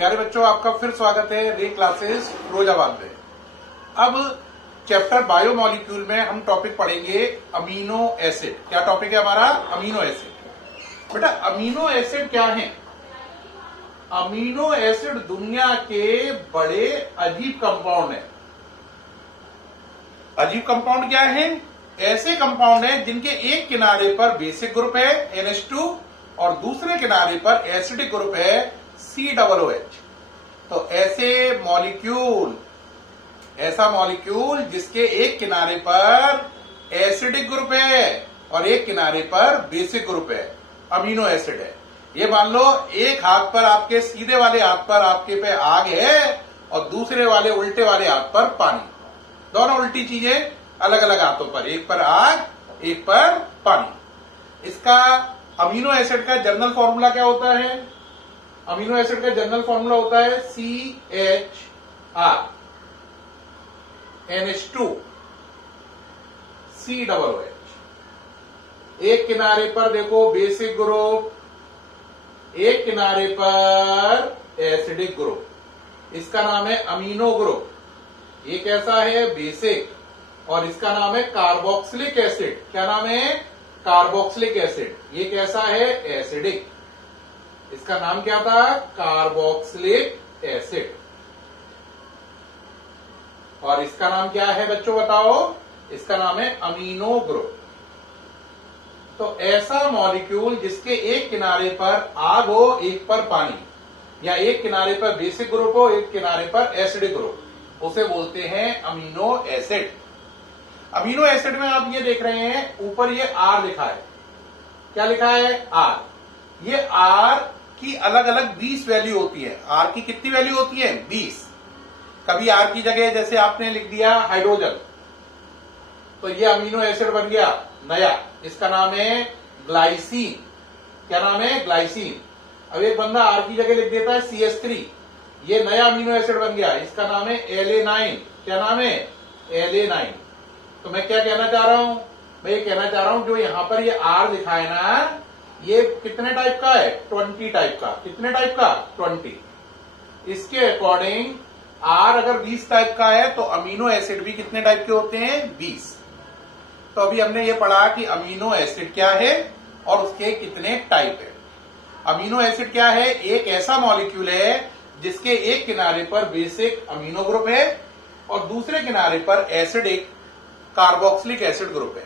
प्यारे बच्चों, आपका फिर स्वागत है रे क्लासेस फिरोजाबाद में। अब चैप्टर बायोमोलिक्यूल में हम टॉपिक पढ़ेंगे अमीनो एसिड। क्या टॉपिक है हमारा? Amino acid. बेटा अमीनो एसिड क्या है? अमीनो एसिड दुनिया के बड़े अजीब कंपाउंड है। अजीब कंपाउंड क्या है? ऐसे कंपाउंड है जिनके एक किनारे पर बेसिक ग्रुप है NH2 और दूसरे किनारे पर एसिडिक ग्रुप है COOH। तो ऐसा मॉलिक्यूल जिसके एक किनारे पर एसिडिक ग्रुप है और एक किनारे पर बेसिक ग्रुप है, अमीनो एसिड है। ये मान लो एक हाथ पर आपके सीधे वाले हाथ पर आपके पे आग है और दूसरे वाले उल्टे वाले हाथ पर पानी। दोनों उल्टी चीजें अलग अलग हाथों पर, एक पर आग एक पर पानी। इसका अमीनो एसिड का जनरल फॉर्मूला क्या होता है? अमीनो एसिड का जनरल फॉर्मूला होता है CHR NH2 COOH। एक किनारे पर देखो बेसिक ग्रुप, एक किनारे पर एसिडिक ग्रुप, इसका नाम है अमीनो ग्रुप। एक ऐसा है बेसिक और इसका नाम है कार्बोक्सिलिक एसिड। क्या नाम है? Carboxylic acid. ये कैसा है? एसिडिक। इसका नाम क्या था? Carboxylic acid. और इसका नाम क्या है बच्चों बताओ? इसका नाम है अमीनो ग्रुप। तो ऐसा मॉलिक्यूल जिसके एक किनारे पर आग हो एक पर पानी, या एक किनारे पर बेसिक ग्रुप हो एक किनारे पर एसिडिक ग्रुप, उसे बोलते हैं अमीनो एसिड। अमीनो एसिड में आप ये देख रहे हैं ऊपर ये R लिखा है। क्या लिखा है? R। ये R की अलग अलग 20 वैल्यू होती है। R की कितनी वैल्यू होती है? 20। कभी R की जगह जैसे आपने लिख दिया हाइड्रोजन, तो ये अमीनो एसिड बन गया नया, इसका नाम है ग्लाइसिन। क्या नाम है? ग्लाइसिन। अब एक बंदा R की जगह लिख देता है CH3, ये नया अमीनो एसिड बन गया, इसका नाम है LA9। क्या नाम है? LA9। तो मैं क्या कहना चाह रहा हूं? मैं ये कहना चाह रहा हूं जो यहां पर ये R लिखा है ना, ये कितने टाइप का है? 20 टाइप का। कितने टाइप का? 20। इसके अकॉर्डिंग R अगर 20 टाइप का है तो अमीनो एसिड भी कितने टाइप के होते हैं? 20। तो अभी हमने ये पढ़ा कि अमीनो एसिड क्या है और उसके कितने टाइप है। अमीनो एसिड क्या है? एक ऐसा मॉलिक्यूल है जिसके एक किनारे पर बेसिक अमीनो ग्रुप है और दूसरे किनारे पर एसिडिक कार्बोक्सिलिक एसिड ग्रुप है।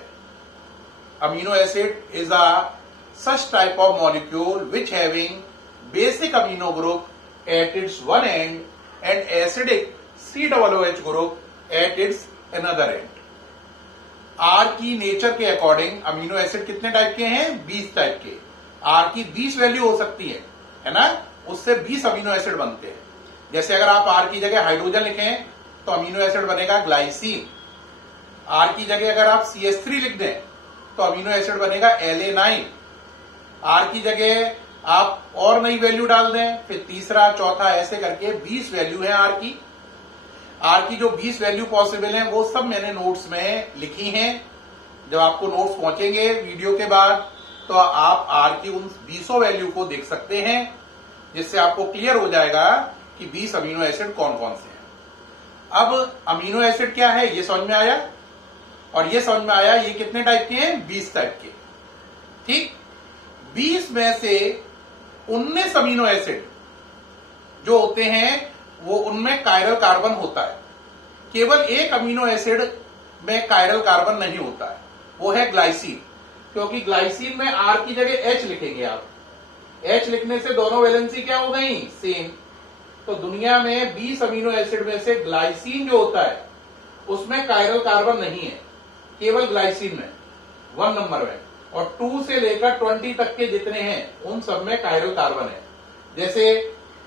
Amino acid is a such type of molecule which having basic amino group at its one end and acidic COOH group at its another end। R की nature के according amino acid कितने type के हैं? 20 type के। R की 20 value हो सकती है ना, उससे 20 अमीनो एसिड बनते हैं। जैसे अगर आप R की जगह हाइड्रोजन लिखें तो अमीनो एसिड बनेगा ग्लाइसिन। R की जगह अगर आप CH3 लिख दें तो अमीनो एसिड बनेगा LA9। R की जगह आप और नई वैल्यू डाल दें, फिर तीसरा चौथा ऐसे करके 20 वैल्यू है R की। R की जो 20 वैल्यू पॉसिबल है वो सब मैंने नोट्स में लिखी हैं। जब आपको नोट्स पहुंचेंगे वीडियो के बाद तो आप R की उन 20 वैल्यू को देख सकते हैं, जिससे आपको क्लियर हो जाएगा कि 20 अमीनो एसिड कौन कौन से हैं। अब अमीनो एसिड क्या है ये समझ में आया, और ये समझ में आया ये कितने टाइप के हैं? 20 टाइप के। ठीक। 20 में से 19 अमीनो एसिड जो होते हैं वो उनमें कायरल कार्बन होता है। केवल एक अमीनो एसिड में कायरल कार्बन नहीं होता है, वो है ग्लाइसिन। क्योंकि ग्लाइसिन में R की जगह H लिखेंगे आप। H लिखने से दोनों वैलेंसी क्या हो गई? सेम। तो दुनिया में 20 अमीनो एसिड में से ग्लाइसिन जो होता है उसमें कायरल कार्बन नहीं है, केवल ग्लाइसिन में 1 नंबर में। और 2 से लेकर 20 तक के जितने हैं उन सब में कायरल कार्बन है। जैसे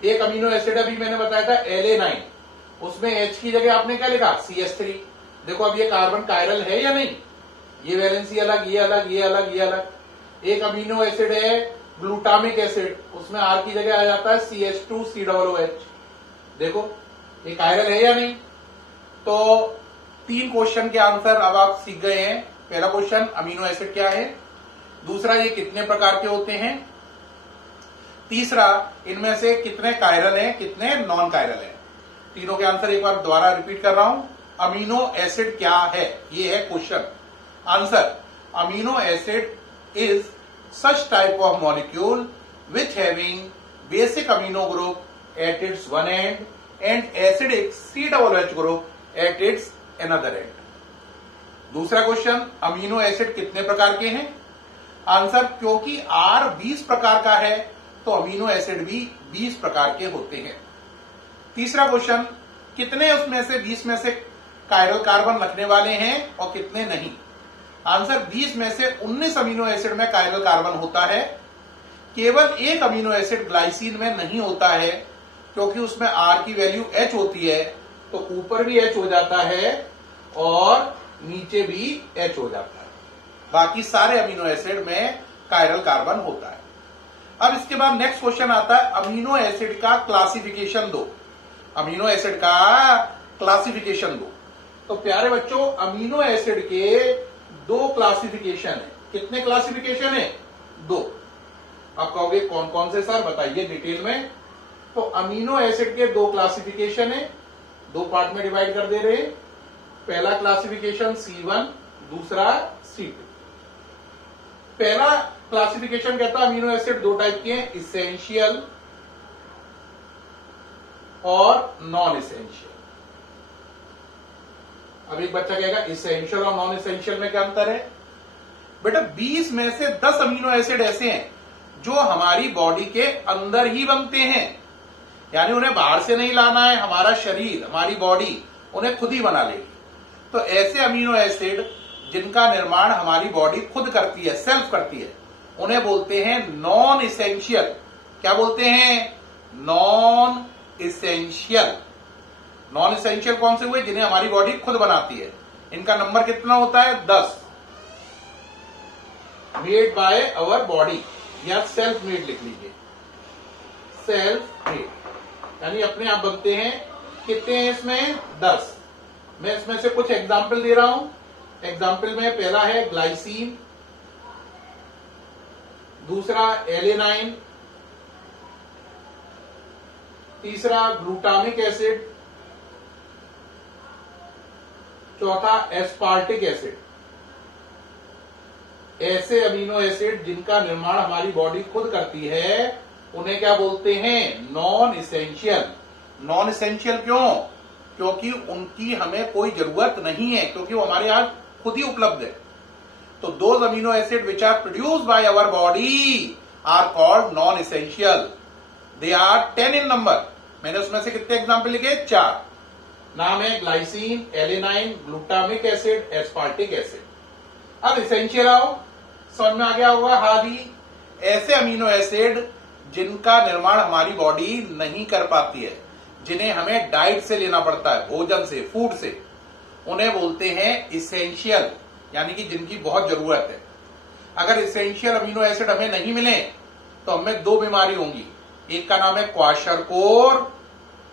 एक अमीनो एसिड अभी मैंने बताया था LA9, उसमें H की जगह आपने क्या लिखा? CH3। देखो अब ये कार्बन कायरल है या नहीं? ये वैलेंसी अलग, ये अलग, ये अलग, ये अलग। एक अमीनो एसिड है ग्लूटामिक एसिड, उसमें R की जगह आ जाता है CH2 COOH। देखो ये कायरल है या नहीं? तो 3 क्वेश्चन के आंसर अब आप सीख गए हैं। पहला क्वेश्चन अमीनो एसिड क्या है, दूसरा ये कितने प्रकार के होते हैं, तीसरा, इनमें से कितने कायरल हैं, कितने नॉन कायरल हैं। तीनों के आंसर एक बार दोबारा रिपीट कर रहा हूं। अमीनो एसिड क्या है, ये है question. Answer, amino acid is such type of molecule which having basic amino group at its one and and acidic COOH group at its another and. दूसरा क्वेश्चन, अमीनो एसिड कितने प्रकार के हैं। Answer, क्योंकि R 20 प्रकार का है तो अमीनो एसिड भी 20 प्रकार के होते हैं। तीसरा क्वेश्चन, कितने उसमें से 20 में से कायरल कार्बन रखने वाले हैं और कितने नहीं। आंसर, 20 में से 19 अमीनो एसिड में कायरल कार्बन होता है। केवल एक अमीनो एसिड ग्लाइसिन में नहीं होता है, क्योंकि उसमें R की वैल्यू H होती है, तो ऊपर भी H हो जाता है और नीचे भी H हो जाता है। बाकी सारे अमीनो एसिड में कायरल कार्बन होता है। अब इसके बाद नेक्स्ट क्वेश्चन आता है, अमीनो एसिड का क्लासिफिकेशन दो। अमीनो एसिड का क्लासिफिकेशन दो। तो प्यारे बच्चों, अमीनो एसिड के दो क्लासिफिकेशन है। कितने क्लासिफिकेशन है? दो। आप कहोगे कौन कौन से सर, बताइए डिटेल में। तो अमीनो एसिड के दो क्लासिफिकेशन है, दो पार्ट में डिवाइड कर दे रहे। पहला क्लासिफिकेशन C1, दूसरा C2। पहला क्लासिफिकेशन कहता है अमीनो एसिड दो टाइप के हैं, इसेंशियल और नॉन इसेंशियल। अब एक बच्चा कहेगा इसेंशियल और नॉन इसेंशियल में क्या अंतर है? बेटा 20 में से 10 अमीनो एसिड ऐसे हैं जो हमारी बॉडी के अंदर ही बनते हैं, यानी उन्हें बाहर से नहीं लाना है। हमारा शरीर, हमारी बॉडी उन्हें खुद ही बना लेगी। तो ऐसे अमीनो एसिड जिनका निर्माण हमारी बॉडी खुद करती है, सेल्फ करती है, उन्हें बोलते हैं नॉन इसेंशियल। क्या बोलते हैं? Non essential. नॉन इसेंशियल कौन से हुए? जिन्हें हमारी बॉडी खुद बनाती है। इनका नंबर कितना होता है? 10। मेड बाय अवर बॉडी, या सेल्फ मेड लिख लीजिए, सेल्फ मेड, यानी अपने आप बनते हैं। कितने हैं इसमें? 10। मैं इसमें से कुछ एग्जाम्पल दे रहा हूं। एग्जाम्पल में पहला है ग्लाइसिन, दूसरा एलेनाइन, तीसरा ग्लूटामिक एसिड, चौथा एस्पार्टिक एसिड। ऐसे अमीनो एसिड जिनका निर्माण हमारी बॉडी खुद करती है, उन्हें क्या बोलते हैं? Non essential. नॉन इसेंशियल क्यों? क्योंकि उनकी हमें कोई जरूरत नहीं है, क्योंकि वो हमारे यहां खुद ही उपलब्ध है। तो those amino acid which are produced by our body are called non essential. They are 10 in number. मैंने उसमें से कितने एग्जाम्पल लिखे? 4। नाम है glycine, alanine, glutamic acid, aspartic acid. अब इसेंशियल आओ, समझ में आ गया होगा। हादी ऐसे अमीनो एसिड जिनका निर्माण हमारी बॉडी नहीं कर पाती है, जिन्हें हमें डाइट से लेना पड़ता है, भोजन से, फूड से, उन्हें बोलते हैं इसेंशियल, यानी कि जिनकी बहुत जरूरत है। अगर इसेंशियल अमीनो एसिड हमें नहीं मिले तो हमें दो बीमारी होंगी। एक का नाम है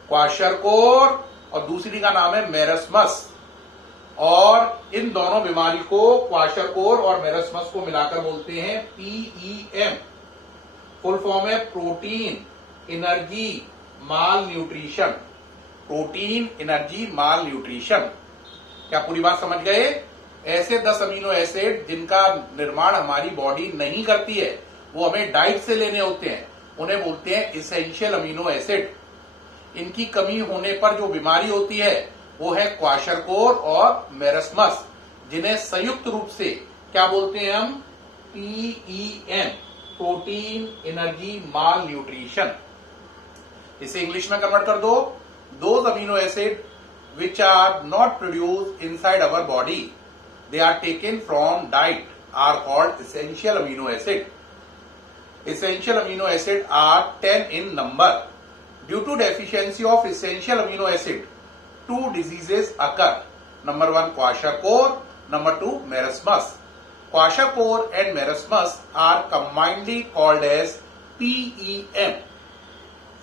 क्वाशरकोर और दूसरी का नाम है मेरस्मस। और इन दोनों बीमारी को, क्वाशरकोर और मेरस्मस को मिलाकर बोलते हैं PEM। फुल फॉर्म है प्रोटीन एनर्जी माल न्यूट्रिशन। प्रोटीन एनर्जी माल न्यूट्रिशन। क्या पूरी बात समझ गए? ऐसे 10 अमीनो एसिड जिनका निर्माण हमारी बॉडी नहीं करती है, वो हमें डाइट से लेने होते हैं, उन्हें बोलते हैं इसेंशियल अमीनो एसिड। इनकी कमी होने पर जो बीमारी होती है वो है क्वाशरकोर और मेरस्मस, जिन्हें संयुक्त रूप से क्या बोलते हैं हम? PEM, प्रोटीन एनर्जी माल न्यूट्रिशन। इसे इंग्लिश में कन्वर्ट कर दो। Those amino acid which are not produced inside our body, they are taken from diet, are called essential amino acid. Essential amino acid are 10 in number. Due to deficiency of essential amino acid, 2 diseases occur. Number 1 kwashiorkor, number 2 marasmus. Kwashiorkor and marasmus are combinedly called as PEM.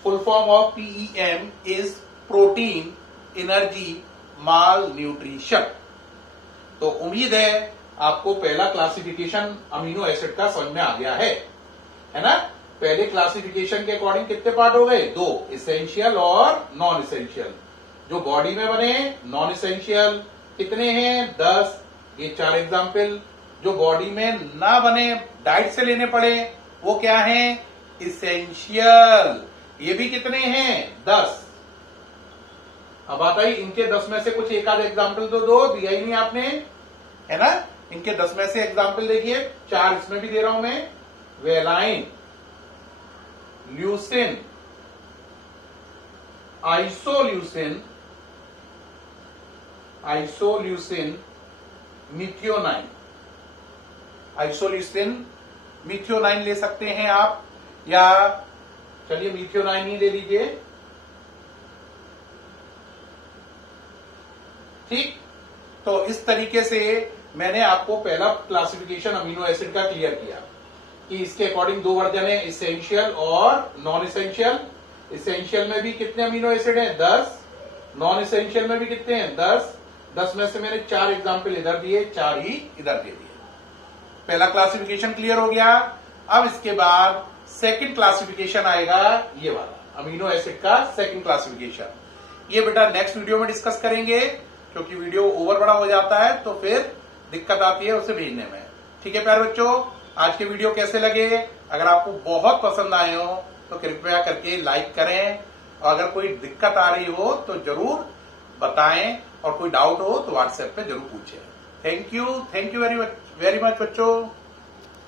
Full form of PEM is protein energy mall nutrition. तो उम्मीद है आपको पहला classification amino acid का समझ में आ गया है ना? पहले क्लासिफिकेशन के अकॉर्डिंग कितने पार्ट हो गए? 2, इसेंशियल और नॉन इसेंशियल। जो बॉडी में बने नॉन इसेंशियल कितने हैं? 10। ये 4 एग्जाम्पल। जो बॉडी में ना बने, डाइट से लेने पड़े, वो क्या है? इसेंशियल। ये भी कितने हैं? 10। अब बात आई इनके 10 में से कुछ एक आध एग्जाम्पल तो दो, दिया ही नहीं आपने, है ना? इनके 10 में से एग्जाम्पल देखिए, 4 इसमें भी दे रहा हूं मैं। Valine, leucine, isoleucine, methionine. Isoleucine, methionine ले सकते हैं आप, या चलिए मिथियोनाइन ही ले लीजिए। ठीक, तो इस तरीके से मैंने आपको पहला क्लासिफिकेशन अमीनो एसिड का क्लियर किया कि इसके अकॉर्डिंग 2 वर्जन है, इसेंशियल और नॉन इसेंशियल। इसेंशियल में भी कितने अमीनो एसिड हैं? 10। नॉन इसेंशियल में भी कितने हैं? 10। 10 में से मैंने 4 एग्जाम्पल इधर दिए, 4 ही इधर दे दिए। पहला क्लासिफिकेशन क्लियर हो गया। अब इसके बाद सेकंड क्लासिफिकेशन आएगा, ये वाला अमीनो एसिड का सेकंड क्लासिफिकेशन। ये बेटा नेक्स्ट वीडियो में डिस्कस करेंगे, क्योंकि वीडियो ओवर बड़ा हो जाता है तो फिर दिक्कत आती है उसे भेजने में। ठीक है प्यारे बच्चों, आज के वीडियो कैसे लगे? अगर आपको बहुत पसंद आए हो तो कृपया करके लाइक करें, और अगर कोई दिक्कत आ रही हो तो जरूर बताएं, और कोई डाउट हो तो व्हाट्सएप पे जरूर पूछें। थैंक यू वेरी मच बच्चों।